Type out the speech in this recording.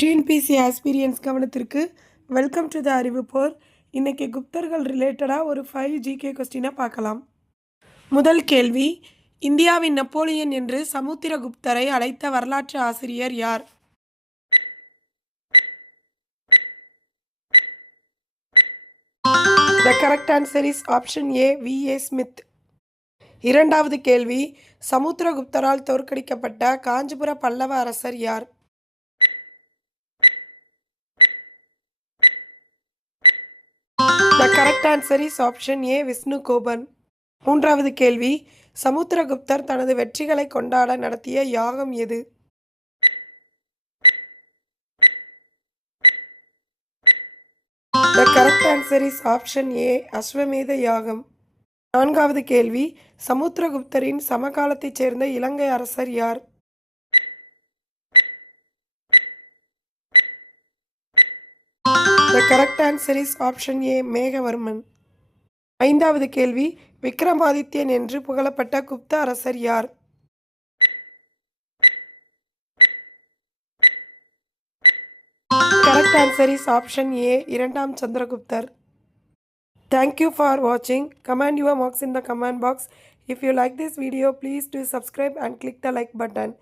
TNPSC ஆஸ்பீரியன்ஸ் கவனத்திற்கு welcome to the அறிவிப்போர். இன்றைக்கி குப்தர்கள் ரிலேட்டடாக ஒரு 5 ஜிகே கொஸ்டினை பார்க்கலாம். முதல் கேள்வி, இந்தியாவின் நெப்போலியன் என்று சமுத்திரகுப்தரை அழைத்த வரலாற்று ஆசிரியர் யார்? The correct answer is option A, V.A. Smith. இரண்டாவது கேள்வி, சமுத்திரகுப்தரால் தோற்கடிக்கப்பட்ட காஞ்சிபுர பல்லவ அரசர் யார்? The correct answer is option A, Vishnugopan. மூன்றாவது கேள்வி, சமுத்திரகுப்தர் தனது வெற்றிகளை கொண்டாட நடத்திய யாகம் எது? The correct answer is option A, அஸ்வமேத யாகம். நான்காவது கேள்வி, சமுத்திரகுப்தரின் சமகாலத்தைச் சேர்ந்த இலங்கை அரசர் யார்? The correct answer is option A, Meghavarman. ஐந்தாவது கேள்வி, விக்ரமாதித்யன் என்று புகழப்பட்ட குப்த அரசர் யார்? Correct answer is option A, இரண்டாம் சந்திரகுப்தர். Thank you for watching. Comment your marks in the comment box. If you like this video, please do subscribe and click the like button.